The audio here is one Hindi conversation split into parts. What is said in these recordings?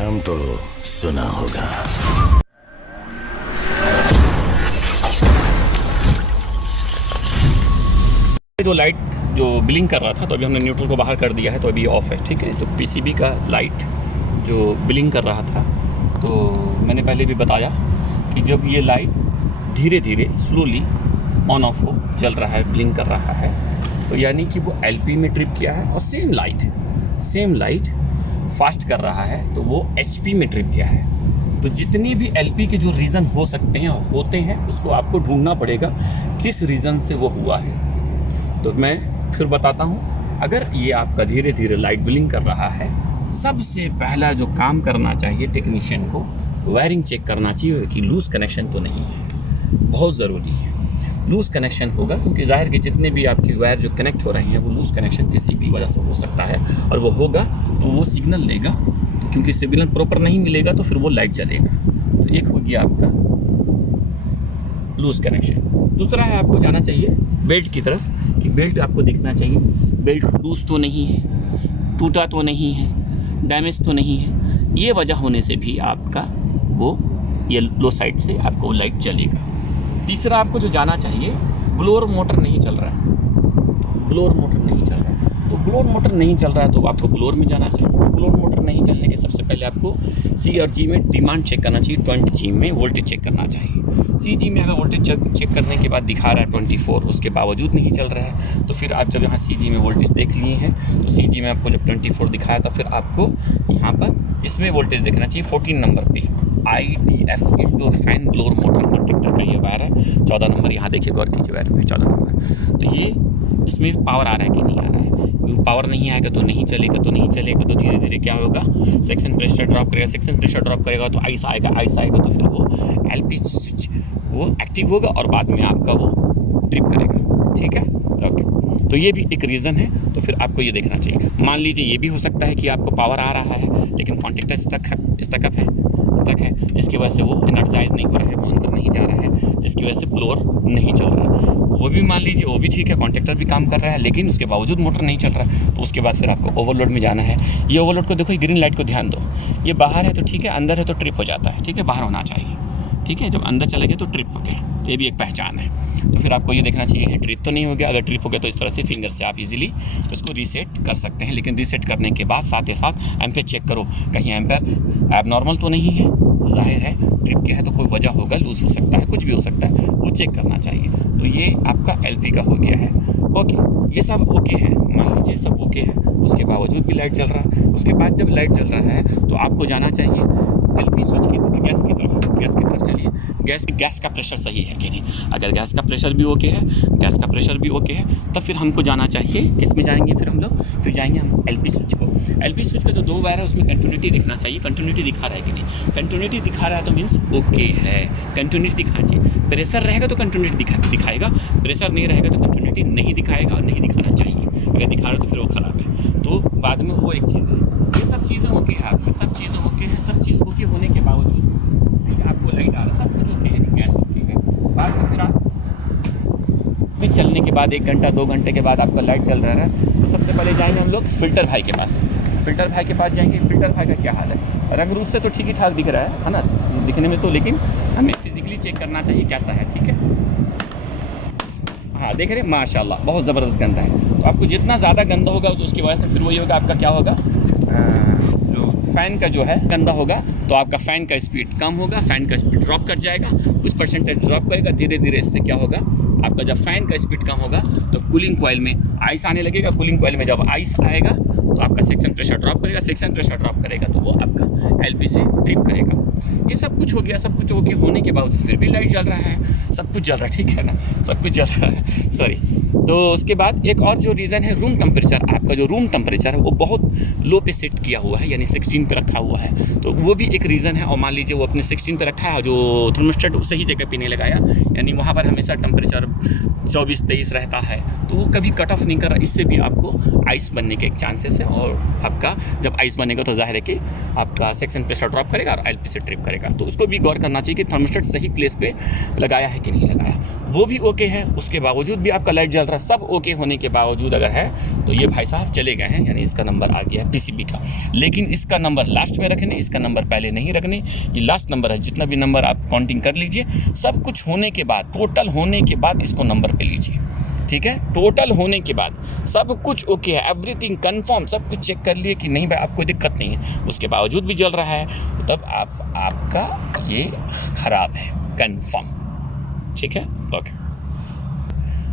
नाम तो सुना होगा। उसको भी गौर करना चाहिए कि थर्मोस्टेट सही प्लेस पे लगाया है कि नहीं लगाया। वो भी ओके है, उसके बावजूद भी आपका लाइट जल रहा है, सब ओके होने के बावजूद अगर है तो ये भाई साहब चले गए हैं, यानी इसका नंबर आ गया है पीसीबी का। लेकिन इसका नंबर लास्ट में रखने, इसका नंबर पहले नहीं रखने, ये लास्ट नंबर है। जितना भी नंबर आप काउंटिंग कर लीजिए, सब कुछ होने के बाद, टोटल होने के बाद इसको नंबर पे लीजिए, ठीक है। टोटल होने के बाद सब कुछ ओके है, एवरीथिंग कंफर्म, सब कुछ चेक कर लिए कि नहीं भाई आपको दिक्कत नहीं है, उसके बावजूद भी जल रहा है, तो तब आपका ये खराब है, कंफर्म, ठीक है, ओके।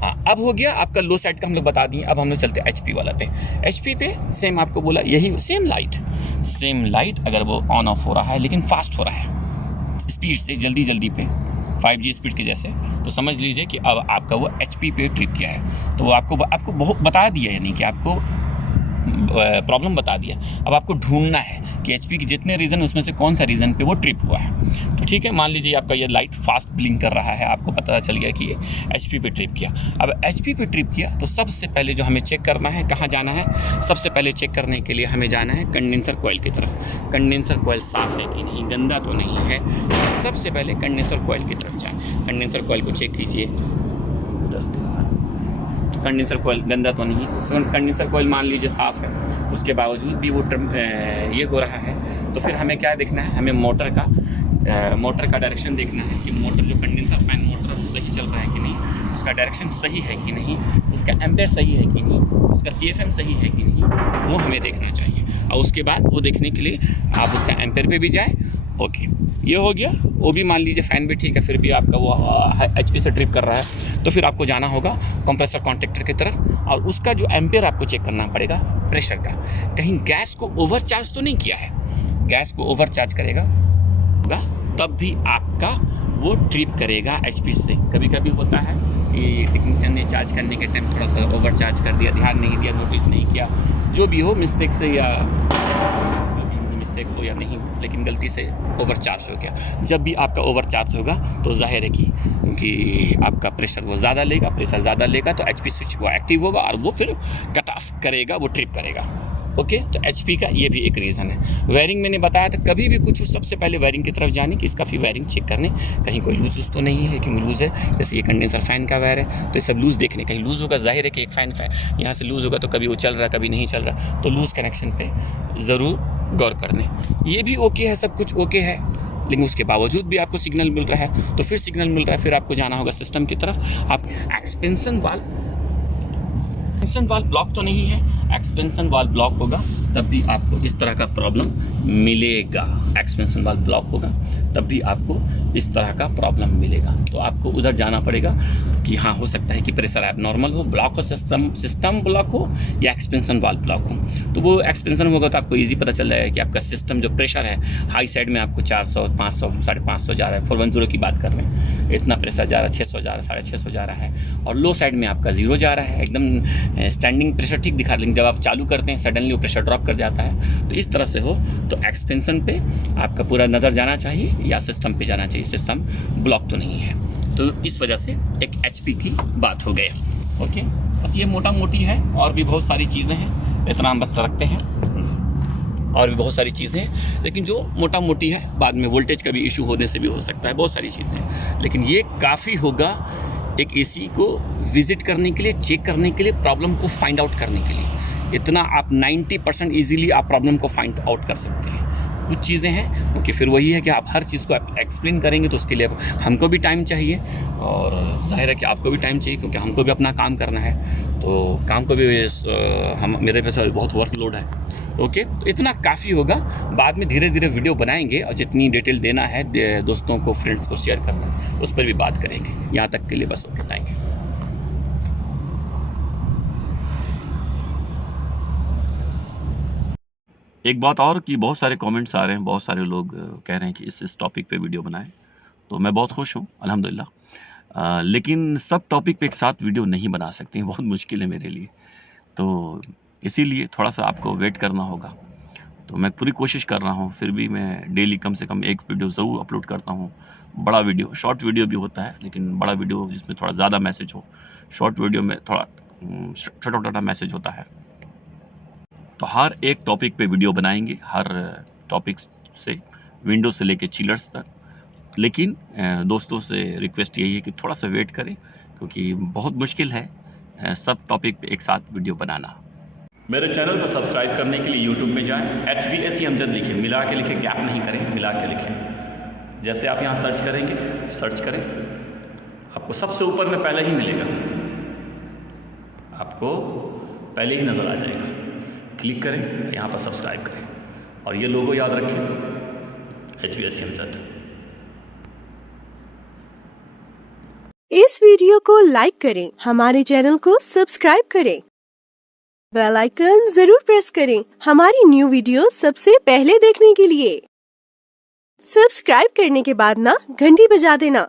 हाँ, अब हो गया आपका लो साइड का हम लोग बता दिए। अब हम लोग चलते हैं एचपी वाला पे। एचपी पे सेम आपको बोला यही सेम लाइट अगर वो ऑन ऑफ हो रहा है लेकिन फास्ट हो रहा है, स्पीड से जल्दी पे 5G स्पीड के जैसे, तो समझ लीजिए कि अब आपका वो एचपी पे ट्रिप किया है। तो वो आपको बहुत बता दिया, यानी कि आपको प्रॉब्लम बता दिया। अब आपको ढूंढना है कि एचपी के जितने रीज़न उसमें से कौन सा रीज़न पे वो ट्रिप हुआ है। तो ठीक है, मान लीजिए आपका ये लाइट फास्ट ब्लिंक कर रहा है, आपको पता चल गया कि ये एचपी पे ट्रिप किया। अब एचपी पे ट्रिप किया तो सबसे पहले जो हमें चेक करना है, कहाँ जाना है, सबसे पहले चेक करने के लिए हमें जाना है कंडेंसर कॉइल की तरफ। कंडेंसर कॉइल साफ़ है कि नहीं, गंदा तो नहीं है। सबसे पहले कंडेंसर कॉइल की तरफ जाए, कंडेंसर कॉइल को चेक कीजिए। कंडेंसर कॉइल गंदा तो नहीं है, कंडेंसर कॉइल मान लीजिए साफ़ है, उसके बावजूद भी वो ये हो रहा है, तो फिर हमें क्या देखना है, हमें मोटर का डायरेक्शन देखना है कि मोटर जो कंडेंसर फैन मोटर है वो सही चल रहा है कि नहीं, उसका डायरेक्शन सही है कि नहीं, उसका एम्पेयर सही है कि नहीं, उसका CFM सही है कि नहीं, वो हमें देखना चाहिए। और उसके बाद वो देखने के लिए आप उसका एम्पेयर पे भी जाए। ओके, ये हो गया। वो भी मान लीजिए फ़ैन भी ठीक है, फिर भी आपका वो HP से ट्रिप कर रहा है, तो फिर आपको जाना होगा कंप्रेसर कॉन्टेक्टर की तरफ और उसका जो एम्पेयर आपको चेक करना पड़ेगा प्रेशर का, कहीं गैस को ओवरचार्ज तो नहीं किया है। गैस को ओवरचार्ज करेगा होगा तब भी आपका वो ट्रिप करेगा HP से। कभी कभी होता है कि टेक्नीशियन ने चार्ज करने के टाइम थोड़ा सा ओवरचार्ज कर दिया, ध्यान नहीं दिया, नोटिस नहीं किया, जो भी हो मिस्टेक से या मिस्टेक हो या नहीं हो, लेकिन गलती से ओवरचार्ज हो गया। जब भी आपका ओवरचार्ज होगा तो जाहिर है कि क्योंकि आपका प्रेशर वो ज़्यादा लेगा, प्रेशर ज़्यादा लेगा तो HP स्विच वो एक्टिव होगा और वो फिर कट ऑफ करेगा, वो ट्रिप करेगा। ओके, तो HP का ये भी एक रीज़न है। वायरिंग मैंने बताया था, कभी भी कुछ हो सबसे पहले वायरिंग की तरफ जाने कि इसका भी वायरिंग चेक करने, कहीं कोई लूज़ तो नहीं है, क्योंकि लूज़ है, जैसे ये कंडेंसर फ़ैन का वायर है तो ये सब लूज़ देखने, कहीं लूज़ होगा, जाहिर है कि एक फ़ैन यहाँ से लूज़ होगा तो कभी वो चल रहा कभी नहीं चल रहा, तो लूज़ कनेक्शन पर ज़रूर गौर करने। ये भी ओके है, सब कुछ ओके है, लेकिन उसके बावजूद भी आपको सिग्नल मिल रहा है, तो फिर सिग्नल मिल रहा है, फिर आपको जाना होगा सिस्टम की तरफ। आप एक्सपेंशन वाल्व ब्लॉक तो नहीं है, एक्सपेंशन वाल्व ब्लॉक होगा तब भी आपको इस तरह का प्रॉब्लम मिलेगा। एक्सपेंशन वाल्व ब्लॉक होगा तब भी आपको इस तरह का प्रॉब्लम मिलेगा, तो आपको उधर जाना पड़ेगा कि हाँ, हो सकता है कि प्रेशर एबनॉर्मल हो, ब्लॉक हो, सिस्टम ब्लॉक हो या एक्सपेंशन वाल्व ब्लॉक हो। तो वो एक्सपेंशन होगा तो आपको इजी पता चल जाएगा कि आपका सिस्टम जो प्रेशर है हाई साइड में आपको 400, 500, 550 जा रहा है, 410 की बात कर रहे हैं, इतना प्रेशर जा रहा है, 600 जा रहा है, 650 जा रहा है, और लो साइड में आपका 0 जा रहा है, एकदम स्टैंडिंग प्रेशर ठीक दिखा, लेकिन जब आप चालू करते हैं सडनली वो प्रेशर ड्रॉप कर जाता है। तो इस तरह से हो तो एक्सपेंशन पे आपका पूरा नज़र जाना चाहिए या सिस्टम पे जाना चाहिए, सिस्टम ब्लॉक तो नहीं है। तो इस वजह से एक HP की बात हो गया। ओके, बस ये मोटा मोटी है, और भी बहुत सारी चीज़ें हैं, इतना हम बस रखते हैं, और भी बहुत सारी चीज़ें हैं, लेकिन जो मोटा मोटी है बाद में वोल्टेज का भी इशू होने से भी हो सकता है, बहुत सारी चीज़ें हैं, लेकिन ये काफ़ी होगा एक AC को विजिट करने के लिए, चेक करने के लिए, प्रॉब्लम को फाइंड आउट करने के लिए। इतना आप 90% ईजीली आप प्रॉब्लम को फाइंड आउट कर सकते हैं। कुछ चीज़ें हैं क्योंकि फिर वही है कि आप हर चीज़ को आप एक्सप्लेन करेंगे तो उसके लिए हमको भी टाइम चाहिए, और जाहिर है कि आपको भी टाइम चाहिए, क्योंकि हमको भी अपना काम करना है, तो काम को भी मेरे पे बहुत वर्कलोड है। ओके, तो इतना काफ़ी होगा, बाद में धीरे धीरे वीडियो बनाएंगे और जितनी डिटेल देना है दोस्तों को, फ्रेंड्स को शेयर करना है, उस पर भी बात करेंगे। यहाँ तक के लिए बस ओके, थैंक यू। एक बात और कि बहुत सारे कमेंट्स आ रहे हैं, बहुत सारे लोग कह रहे हैं कि इस टॉपिक पे वीडियो बनाएं, तो मैं बहुत खुश हूँ अल्हम्दुलिल्लाह। लेकिन सब टॉपिक पे एक साथ वीडियो नहीं बना सकते हैं, बहुत मुश्किल है मेरे लिए, तो इसीलिए थोड़ा सा आपको वेट करना होगा। तो मैं पूरी कोशिश कर रहा हूँ, फिर भी मैं डेली कम से कम एक वीडियो ज़रूर अपलोड करता हूँ। बड़ा वीडियो, शॉर्ट वीडियो भी होता है, लेकिन बड़ा वीडियो जिसमें थोड़ा ज़्यादा मैसेज हो, शॉर्ट वीडियो में थोड़ा छोटा छोटा मैसेज होता है। तो हर एक टॉपिक पे वीडियो बनाएंगे, हर टॉपिक से, विंडो से लेके चिलर्स तक, लेकिन दोस्तों से रिक्वेस्ट यही है कि थोड़ा सा वेट करें, क्योंकि बहुत मुश्किल है सब टॉपिक पे एक साथ वीडियो बनाना। मेरे चैनल को सब्सक्राइब करने के लिए यूट्यूब में जाएं, HVAC अमजद लिखें, मिला के लिखें, गैप नहीं करें, मिला के लिखें। जैसे आप यहाँ सर्च करेंगे, सर्च करें, आपको सबसे ऊपर में पहले ही मिलेगा, आपको पहले ही नज़र आ जाएगा। क्लिक करें, यहाँ पर सब्सक्राइब करें और ये लोगो याद रखें, HVAC अमजद। इस वीडियो को लाइक करें, हमारे चैनल को सब्सक्राइब करें, बेल आइकन जरूर प्रेस करें हमारी न्यू वीडियो सबसे पहले देखने के लिए। सब्सक्राइब करने के बाद ना घंटी बजा देना।